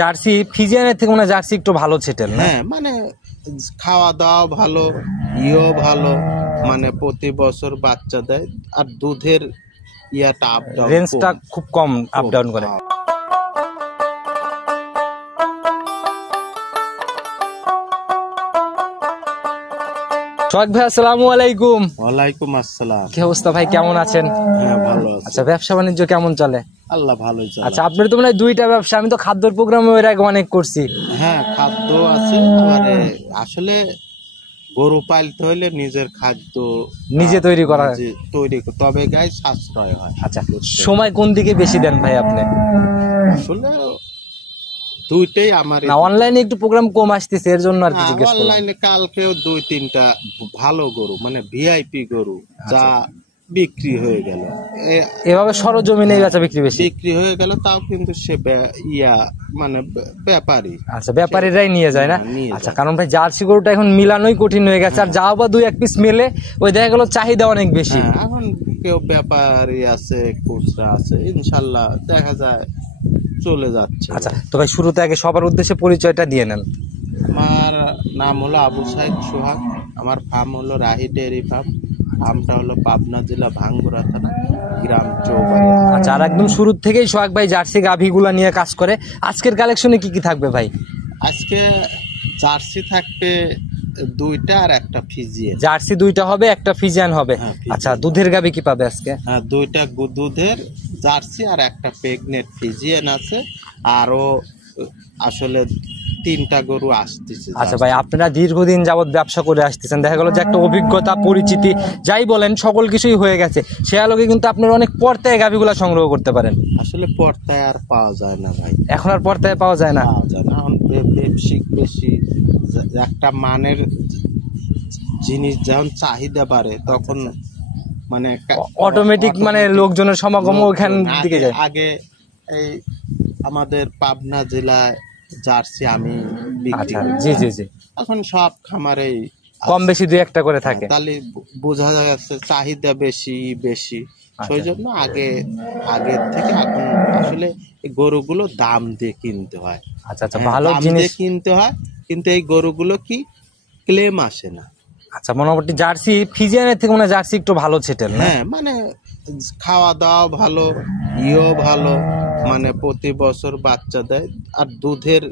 Jersey ফিজিয়ানের থেকে মানে jersey একটু ভালো ছেটেল না? হ্যাঁ, মানে খাওয়া দাওয়া ভালো, ইও ভালো, মানে প্রতি বছর বাচ্চা দেয়, আর দুধের ইয়াটা আপ ডাউন, রেঞ্জটা খুব কম আপ ডাউন করে। সোহাগ ভাই আসসালামু আলাইকুম। ওয়ালাইকুম আসসালাম। কি অবস্থা ভাই, কেমন আছেন? হ্যাঁ, ভালো আছি। আচ্ছা, ব্যবসা বাণিজ্য কেমন চলে? আল্লাহ ভালোই চলে। আচ্ছা, আপনার তো মানে দুইটা ব্যবসা, আমি তো খাদ্যর প্রোগ্রামে এর আগে অনেক করছি। হ্যাঁ, খাদ্য আছে, আবার আসলে গরু পালতে হলে নিজের খাদ্য নিজে তৈরি করা, তবে গায়ে সাশ্রয় হয়। আচ্ছা, সময় কোন দিকে বেশি দেন ভাই আপনি? আসলে দুইটাই আমার। না, অনলাইনে একটু প্রোগ্রাম কম আসতেছে, এর জন্য আর কি জিজ্ঞেস করলাম। অনলাইনে কালকেও 2-3টা ভালো গরু, মানে ভিআইপি গরু যা বিক্রি হয়ে গেল। এভাবে সরজমিনে বেচা বিক্রি বেশি বিক্রি হয়ে গেল, তাও কিন্তু সে মানে ব্যাপারী। আচ্ছা, ব্যাপারীরাই নিয়ে যায় না? আচ্ছা, কারণ ভাই জার্সি গরুটা এখন মিলানোই কঠিন হয়ে গেছে, আর যাও বা 2-1 পিস মেলে ওই দেখা গেল চাহিদা অনেক বেশি। এখন কেউ ব্যাপারী আছে, খুচরা আছে, ইনশাল্লাহ দেখা যায় চলে যাচ্ছে। আচ্ছা, তো ভাই শুরুতে আগে সবার উদ্দেশ্যে পরিচয়টা দিয়ে নেন। আমার নাম হলো আবু সাইদ সোহাগ, আমার ফার্ম হলো রাহি ডেয়ারি ফার্ম। ফার্মটা হলো পাবনা জেলা ভাঙ্গুরা থানা, গ্রাম চৌবাড়িয়া। আচ্ছা, আর একদম শুরুর থেকেই সোহাগ ভাই জার্সি গাভীগুলা নিয়ে কাজ করে। আজকের কালেকশনে কি কি থাকবে ভাই? আজকে জার্সি থাকবে 2টা আর একটা ফিজিয়ান। জার্সি 2টা হবে, একটা ফিজিয়ান হবে। আচ্ছা, দুধের গাভী কি পাবে আজকে? হ্যাঁ, 2টা দুধের জার্সি আর একটা প্রেগনেন্ট ফিজিয়ান আছে, আরো আসলে 3টা গরু আসতেছে। আচ্ছা ভাই, আপনারা দীর্ঘদিন যাবত ব্যবসা করে আসতেছেন, দেখা গেল যে একটা অভিজ্ঞতা, পরিচিতি যাই বলেন সকল কিছুই হয়ে গেছে, সে আলোকে কিন্তু আপনারা অনেক পর্তায় গাভীগুলা সংগ্রহ করতে পারেন। আসলে পর্তায় আর পাওয়া যায় না ভাই, এখন আর পর্তায় পাওয়া যায় না। এখন বেশি একটা মানের জিনিস যখন চাহিদা বাড়ে তখন মানে অটোমেটিক মানে লোকজনের সমাগম ওখান দিকে যায়। আগে এই আমাদের পাবনা জেলায় জার্সি আমি বিক্রি করি। জি জি জি, এখন সব খামারেই কম বেশি 2-1টা করে থাকে, তাহলে বোঝা যাচ্ছে চাহিদা বেশি। সেই জন্য আগের থেকে এখন আসলে গরুগুলো দাম দিয়ে কিনতে হয়। আচ্ছা আচ্ছা, ভালো জিনিস কিনতে হয়, কিন্তু এই গরুগুলো কি ক্লেম আসে না। আচ্ছা, মোটামুটি জার্সি ফিজিয়ানের থেকে মানে জার্সি একটু ভালো ছেটেল না? হ্যাঁ, মানে খাওয়া দাওয়া ভালো, ইও ভালো, মানে প্রতি বছর বাচ্চা দেয়, আর দুধের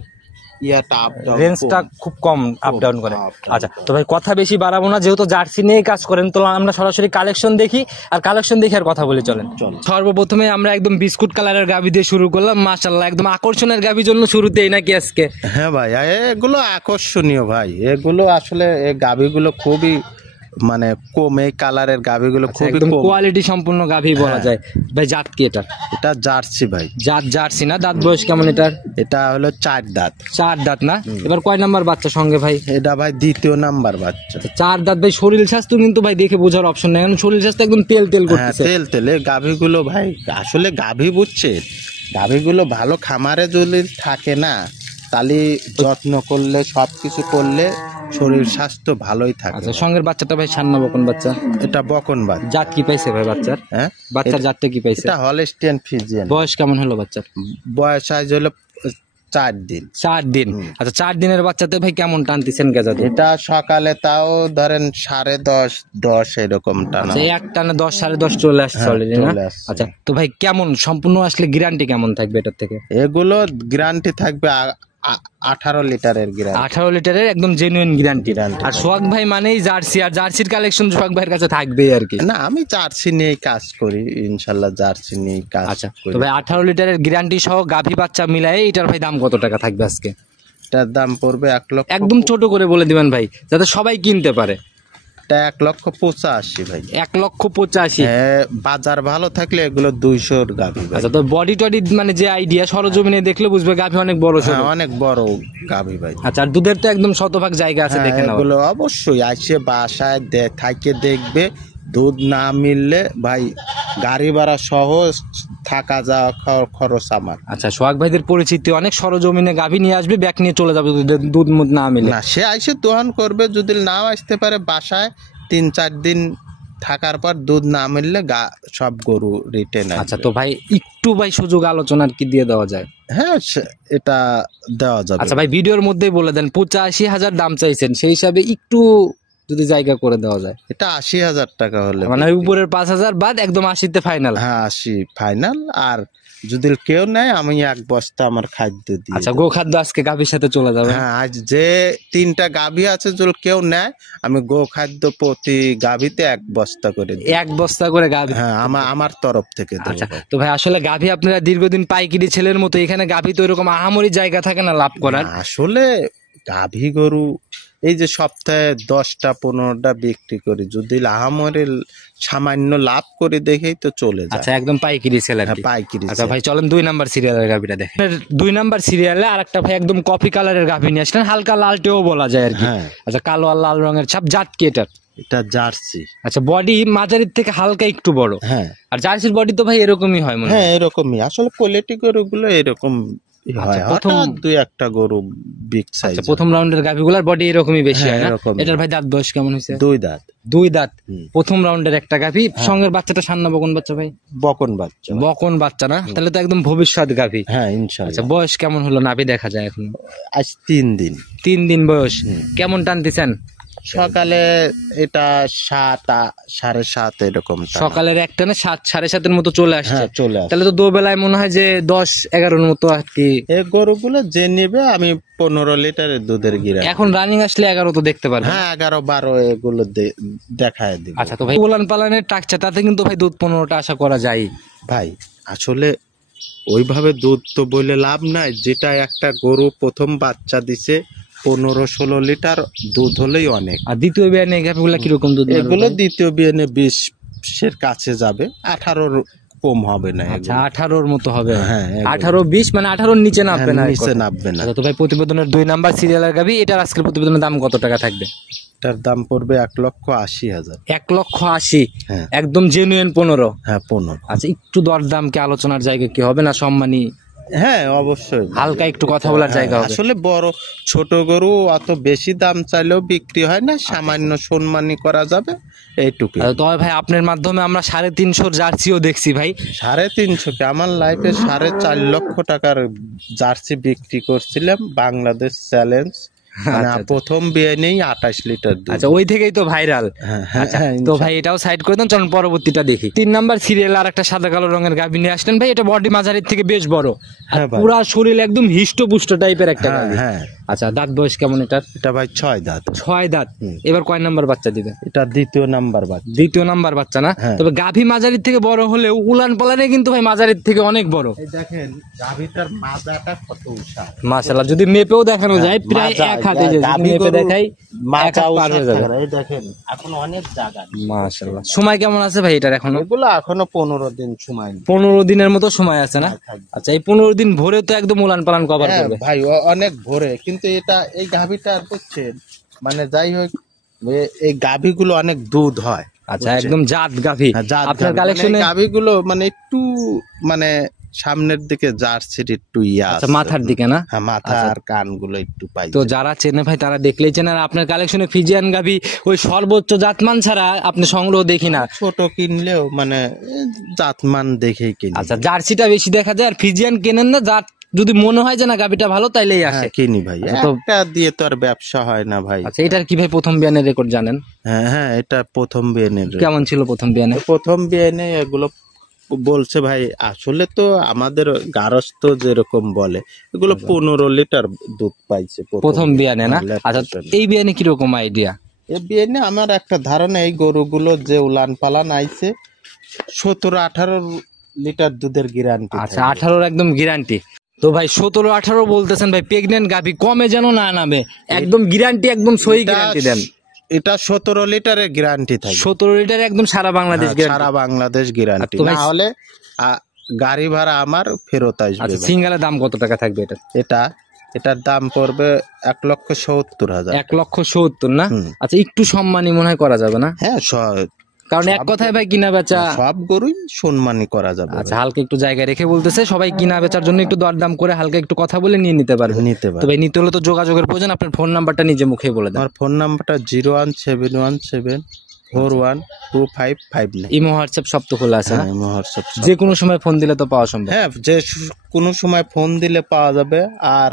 ইয়াটা আপ ডাউন, রেঞ্জটা খুব কম আপ ডাউন করে। আচ্ছা, তো ভাই কথা বেশি বাড়াবো না, যেহেতু জার্সি নিয়ে কাজ করেন, তো আমরা সরাসরি কালেকশন দেখি, আর কালেকশন দেখে আর কথা বলি। চলেন। সর্বপ্রথমে আমরা একদম বিস্কুট কালারের গাভী দিয়ে শুরু করলাম, মাশাআল্লাহ একদম আকর্ষণের গাভীর জন্য শুরুতেই নাকি আজকে? হ্যাঁ ভাই, এগুলো আকর্ষণীয় ভাই, এগুলো আসলে এই গাভীগুলো খুবই মানে কম, এই কালারের গাভীগুলো খুবই একদম কোয়ালিটি সম্পূর্ণ গাভী বলা যায়। ভাই জাত কি এটা? এটা জার্সি ভাই। জাত জার্সি না? দাঁত বয়স কেমন এটার? এটা হলো 4 দাঁত। 4 দাঁত না? এবার কয় নাম্বার বাচ্চা সঙ্গে ভাই? এটা ভাই 2য় নাম্বার বাচ্চা। 4 দাঁত ভাই। শরীর স্বাস্থ্য কিন্তু ভাই দেখে বোঝার অপশন নেই, কারণ শরীর স্বাস্থ্য একদম তেল তেল করতেছে। তেল এই গাভীগুলো ভাই, আসলে গাভী বুঝছে, গাভীগুলো ভালো খামারে যদি থাকে না, তাহলে যত্ন করলে সবকিছু করলে শরীর স্বাস্থ্য ভালোই থাকে। আচ্ছা, সঙ্গের বাচ্চাটা ভাই সান্না বকন বাচ্চা? এটা বকন বাচ্চা। জাত কি পাইছে ভাই বাচ্চার? হ্যাঁ, বাচ্চার জাতটা কি পাইছে? এটা হলস্টিয়ান ফ্রিজিয়ান। বয়স কেমন হলো বাচ্চার? বয়স আজ হলো 4 দিন। 4 দিন। আচ্ছা, 4 দিনের বাচ্চাতে ভাই কেমন টানতেছেন গেজা? এটা সকালে তাও ধরেন 10:30 এরকম টানা। এক টানা 10 10:30 চলে আসছে অলরেডি না? আচ্ছা, তো ভাই কেমন সম্পূর্ণ আসলে গ্যারান্টি কেমন থাকবে এটার থেকে? এগুলো গ্যারান্টি থাকবে 18 লিটারের গ্যারান্টি। 18 লিটারের একদম জেনুইন গ্যারান্টি। আর সোহাগ ভাই মানেই জার্সি, আর জার্সির কালেকশন সোহাগ ভাইয়ের কাছে থাকবেই আর কি। না, আমি জার্সি নিয়েই কাজ করি, ইনশাআল্লাহ জার্সি নিয়েই কাজ। আচ্ছা, তো ভাই 18 লিটারের গ্যারান্টি সহ গাভী বাচ্চা মিলাই এটার ভাই দাম কত টাকা থাকবে আজকে? এটার দাম পড়বে 1 লক্ষ। একদম ছোট করে বলে দিবেন ভাই, যাতে সবাই কিনতে পারে। 1,85,000 ভাই। 1,85,000। বাজার ভালো থাকলে এগুলো 200 গাভী। আচ্ছা, তো বডি টডি মানে যে আইডিয়া সরজমিনে দেখলে বুঝবে গাভী অনেক বড় সড়ো। অনেক বড় গাভী ভাই। আচ্ছা, আর দুধের তো একদম শতভাগ জায়গা আছে দেখে নাও। এগুলো অবশ্যই আসে বাসায় থাকে দেখবে, দুধ না মিললে ভাই গাড়ি ভাড়া সহ থাকা যাওয়া খরচ আমার। আচ্ছা, সোহাগ ভাইদের পরিচিতি অনেক, সরজমিনে গাভী নিয়ে আসবে, ব্যাগ নিয়ে চলে যাবে দুধ মুধ না মিলে। না, সে আইসে দোহান করবে, যদি নাও আসতে পারে বাসায় 3-4 দিন থাকার পর দুধ না মিললে সব গরু রিটেন আচ্ছা, তো ভাই একটু ভাই সুযোগ আলোচনার কি দিয়ে দেওয়া যায়? হ্যাঁ এটা দেওয়া যাবে। আচ্ছা ভাই, ভিডিওর মধ্যেই বলে দেন, 85,000 দাম চাইছেন, সেই হিসাবে একটু যদি জায়গা করে দেওয়া যায়। এটা 80,000 টাকা হলে, মানে উপরের 5,000 বাদ একদম 80-তে ফাইনাল। হ্যাঁ 80 ফাইনাল। আর যদি কেউ নেয় আমি 1 বস্তা আমার খাদ্য দিই। আচ্ছা, গোখাদ্য আজকে গাভীর সাথে চলে যাবে। হ্যাঁ, আজ যে 3টা গাভী আছে যদি কেউ নেয় আমি গোখাদ্য প্রতি গাভীতে 1 বস্তা করে দিই। 1 বস্তা করে গাভী? হ্যাঁ, আমার তরফ থেকে দেব। আচ্ছা, তো ভাই আসলে গাভী আপনারা দীর্ঘদিন পাইকারি ছেলের মতো, এখানে গাভী তো এরকম আহামরি জায়গা থাকে না লাভ করার। আসলে গাভী গরু এই যে সপ্তাহে 10টা 15টা বিক্রি করি, যদি আহামরি সামান্য লাভ করে দেখেই তো চলে যায়। আচ্ছা, একদম পাইকারি সেল। হ্যাঁ, পাইকারি। আচ্ছা ভাই, চলেন 2 নাম্বার সিরিয়ালের গাভীটা দেখেন। 2 নাম্বার সিরিয়ালে আরেকটা ভাই একদম কফি কালারের গাভী নিয়ে আসলেন, হালকা লালটেও বলা যায় আর কি। হ্যাঁ। আচ্ছা, কালো আর লাল রঙের ছাপ, জাত কি এটা? এটা জার্সি। আচ্ছা, বডি মাঝারির থেকে হালকা একটু বড়। হ্যাঁ, আর জার্সির বডি তো ভাই এরকমই হয় মনে হয়। হ্যাঁ এরকমই আসলে কোয়ালিটি গরুগুলো এরকম হয়। প্রথম হঠাৎ 2-1টা গরু বিগ সাইজ। আচ্ছা, প্রথম রাউন্ডের গাভীগুলোর বডি এরকমই বেশি হ্যাঁ, হয় না? এরকমই। এটার ভাই দাঁত বয়স কেমন হয়েছে? 2 দাঁত। 2 দাঁত। হুম। প্রথম রাউন্ডের একটা গাভী, সঙ্গের বাচ্চাটা সান্না বকন বাচ্চা ভাই? বকন বাচ্চা। বকন বাচ্চা না? তাহলে তো একদম ভবিষ্যৎ গাভী। হ্যাঁ আচ্ছা, ইনশাআল্লাহ। বয়স কেমন হলো নাভি দেখা যায় এখন? আজ 3 দিন। 3 দিন বয়স। কেমন টানতেছেন? সকালে এটা 7 7:30 এরকম টানা। সকালের একটা না 7 7:30 মতো চলে আসছে। হ্যাঁ, চলে আসে। তাহলে তো দুবেলায় মনে হয় যে 10-11 মতো আর কি। এই গরুগুলো যে নেবে আমি 15 লিটারের দুধের গিরা। এখন রানিং আসলে 11 তো দেখতে পারবেন। হ্যাঁ 11-12 এগুলো দেখায় দিব। আচ্ছা, তো ভাই উলান পালানের টাকছে, তাতে কিন্তু ভাই দুধ 15টা আশা করা যায়। ভাই আসলে ওইভাবে দুধ তো বলে লাভ নাই। যেটা একটা গরু প্রথম বাচ্চা দিছে 15-16 লিটার দুধ হলেই অনেক। আর দ্বিতীয় বিয়ানে গাভীগুলা কিরকম দুধ? এগুলো দ্বিতীয় বিয়ানে 20-এর কাছে যাবে, 18-র কম হবে না। আচ্ছা, 18-র মতো হবে। হ্যাঁ, 18-20 মানে 18-র নিচে নামবে না। নিচে নামবে না। আচ্ছা, তো ভাই প্রতিবেদনের 2 নাম্বার সিরিয়ালের গাভী, এটার আজকের প্রতিবেদনের দাম কত টাকা থাকবে? এটার দাম পড়বে 1,80,000। 1,80,000? হ্যাঁ, একদম জেনুইন 15? হ্যাঁ 15। আচ্ছা, একটু দরদাম কি আলোচনার জায়গা কি হবে না? সম্মানী হ্যাঁ অবশ্যই, হালকা একটু কথা বলার জায়গা হবে। আসলে বড় ছোট গরু অত বেশি দাম চাইলেও বিক্রি হয় না, সামান্য সম্মানী করা যাবে এইটুকু। তবে ভাই আপনার মাধ্যমে আমরা 350 জার্সিও দেখছি ভাই। 350 কে আমার লাইফে 4.5 লক্ষ টাকার জার্সি বিক্রি করছিলাম, বাংলাদেশ চ্যালেঞ্জ। মানে প্রথম বিয়ে নেই 28 লিটার দুধ। আচ্ছা, ওই থেকেই তো ভাইরাল। আচ্ছা, তো ভাই এটাও সাইড করে দেন, চলুন পরবর্তীটা দেখি। 3 নাম্বার সিরিয়াল আর একটা সাদা কালো রঙের গাভী নিয়ে আসলেন ভাই, এটা বডি মাঝারির থেকে বেশ বড়, আর পুরা শরীর একদম হিষ্টপুষ্ট টাইপের একটা গাভী। হ্যাঁ। আচ্ছা, দাঁত বয়স কেমন এটার? এটা ভাই 6 দাঁত। 6 দাঁত। এবার কয় নাম্বার বাচ্চা দিবে? এটা দ্বিতীয় নাম্বার বাচ্চা। দ্বিতীয় নাম্বার বাচ্চা না? তবে গাভী মাঝারির থেকে বড় হলেও উলান পালানে কিন্তু ভাই মাঝারির থেকে অনেক বড়। এই দেখেন গাভীটার মাজাটা কত উঁচা, মাশাআল্লাহ। যদি মেপেও দেখানো যায় প্রায় 1 হাতে, যে মেপে দেখাই মাথা পার হয়ে যাবে। এই দেখেন এখন অনেক জায়গা। মাশাআল্লাহ। সময় কেমন আছে ভাই এটার এখনো? এগুলো এখনো 15 দিন সময়। 15 দিনের মতো সময় আছে না? আচ্ছা, এই 15 দিন ভরে তো একদম উলান পালান কভার করবে ভাই, অনেক ভোরে। কিন্তু এটা এই গাভীটা বুঝছেন, মানে যাই হোক এই গাভীগুলো অনেক দুধ হয়। আচ্ছা, একদম জাত গাভী। আপনার কালেকশনে গাভীগুলো মানে একটু মানে সামনের দিকে জার্সির একটু আচ্ছা, মাথার দিকে না? হ্যাঁ, মাথা আর কানগুলো একটু পাই। তো যারা চেনে ভাই তারা দেখলেই চেনে। আর আপনার কালেকশনে ফিজিয়ান গাভী ওই সর্বোচ্চ জাতমান ছাড়া আপনি সংগ্রহ দেখি না। ছোট কিনলেও মানে জাতমান দেখেই কিনি। আচ্ছা, জার্সিটা বেশি দেখা যায়, আর ফিজিয়ান কেনেন না, জাত যদি মনে হয় যে না গাভীটা ভালো তাইলেই আসে। কিনি ভাই, একটা দিয়ে তো আর ব্যবসা হয় না ভাই। আচ্ছা, এটার কি ভাই প্রথম বিয়ানের রেকর্ড জানেন? হ্যাঁ এটা প্রথম বিয়ানের। কেমন ছিল প্রথম বিয়ানে? প্রথম বিয়ানে এগুলো বলছে ভাই, আসলে তো আমাদের গারস্থ যেরকম বলে এগুলো 15 লিটার দুধ পাইছে প্রথম বিয়ানে না? আচ্ছা, এই বিয়ানে কিরকম আইডিয়া? এই বিয়ানে আমার একটা ধারণা, এই গরুগুলো যে উলান পালান আইছে 17-18 লিটার দুধের গ্যারান্টি। আচ্ছা, 18-র একদম গ্যারান্টি। তো ভাই 17-18 বলতেছেন ভাই, প্রেগনেন্ট গাভী কমে যেন না নামে, একদম গ্যারান্টি, একদম সহি গ্যারান্টি দেন। এটা 17 লিটারের গ্যারান্টি থাকে। 17 লিটার একদম সারা বাংলাদেশ গ্যারান্টি। সারা বাংলাদেশ গ্যারান্টি, না হলে গাড়ি ভাড়া আমার ফেরত আসবে। আচ্ছা, সিঙ্গেলের দাম কত টাকা থাকবে এটা? এটার দাম পড়বে 1,70,000। 1,70,000 না? আচ্ছা, একটু সম্মানী মনে হয় করা যাবে না? হ্যাঁ, কারণ এক কথায় ভাই কিনা বেচা সব গরুই সম্মানী করা যাবে। আচ্ছা, হালকা একটু জায়গায় রেখে বলতেছে, সবাই কিনা বেচার জন্য একটু দরদাম করে হালকা একটু কথা বলে নিয়ে নিতে পারবে। তো ভাই নিতে হলে তো যোগাযোগের প্রয়োজন। আপনার ফোন নাম্বারটা নিজে মুখে বলে দেন। আমার ফোন নাম্বারটা 01717 412559। ইমো হোয়াটসঅ্যাপ সব তো খোলা আছে না? হ্যাঁ মহোৎসব সব। যে কোনো সময় ফোন দিলে তো পাওয়া সম্ভব। হ্যাঁ যে কোনো সময় ফোন দিলে পাওয়া যাবে। আর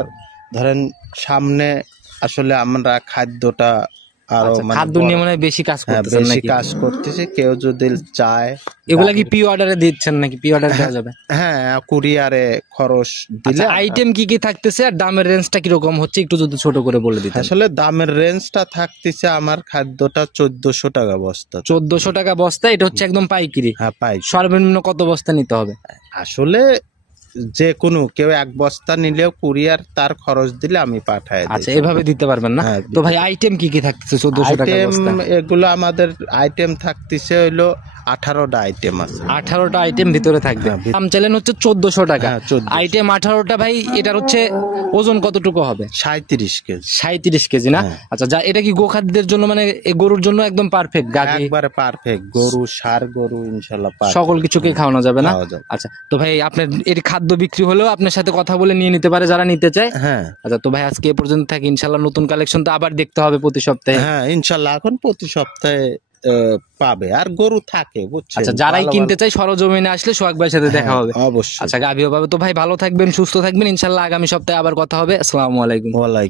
ধরেন সামনে আসলে আমরা খাদ্যটা আরো আচ্ছা, মানে খাদ্য নিয়ে মনে হয় বেশি কাজ হ্যাঁ করতেছেন বেশি নাকি? কাজ করতেছে, কেউ যদি চায়। এগুলা কি প্রি অর্ডারে দিচ্ছেন নাকি প্রি অর্ডার দেওয়া যাবে? হ্যাঁ কুরিয়ারে খরচ দিলে। আইটেম কি কি থাকতেছে আর দামের রেঞ্জটা কিরকম হচ্ছে একটু যদি ছোট করে বলে দিতেন। আসলে দামের রেঞ্জটা থাকতেছে আমার খাদ্যটা 1400 টাকা বস্তা। 1400 টাকা বস্তা, এটা হচ্ছে একদম পাইকারি। হ্যাঁ পাই। সর্বনিম্ন কত বস্তা নিতে হবে? আসলে যে কোনো কেউ 1 বস্তা নিলেও কুরিয়ার তার খরচ দিলে আমি পাঠাই দিই। আচ্ছা, এভাবে দিতে পারবেন না? হ্যাঁ, তো ভাই আইটেম কি কি থাকতেছে 1400 টাকা আইটেম বস্তা? এগুলো আমাদের আইটেম থাকতেছে হইলো 18টা আইটেম আছে। 18টা আইটেম ভিতরে থাকবে। হ্যাঁ, দাম চাইলেন হচ্ছে 1400 টাকা। হ্যাঁ, 1400 আইটেম 18টা ভাই, এটার হচ্ছে ওজন কতটুকু হবে? 37 কেজি। 37 কেজি না? হ্যাঁ। আচ্ছা, যা এটা কি গোখাদ্যের জন্য মানে এই গরুর জন্য একদম পারফেক্ট? গাভী একবারে পারফেক্ট গরু, ষাঁড় গরু ইনশাআল্লাহ সকল কিছুকে খাওয়ানো যাবে না? খাওয়া যাবে। আচ্ছা, তো ভাই আপনার এর খাদ্য বিক্রি হলেও আপনার সাথে কথা বলে নিয়ে নিতে পারে যারা নিতে চায়। হ্যাঁ আচ্ছা, তো ভাই আজকে এ পর্যন্ত থাকি। ইনশাল্লাহ নতুন কালেকশন তো আবার দেখতে হবে প্রতি সপ্তাহে। হ্যাঁ ইনশাআল্লাহ এখন প্রতি সপ্তাহে পাবে। আর গরু থাকে বুঝছেন। আচ্ছা, যারাই ভালো কিনতে ভালো- চাই সরজমিনে আসলে সোহাগ ভাইয়ের সাথে দেখা হ্যাঁ, হবে। অবশ্যই। আচ্ছা, গাভীও পাবে। তো ভাই ভালো থাকবেন, সুস্থ থাকবেন। ইনশাল্লাহ আগামী সপ্তাহে আবার কথা হবে। আসসালামু আলাইকুম। ওয়ালাইকুম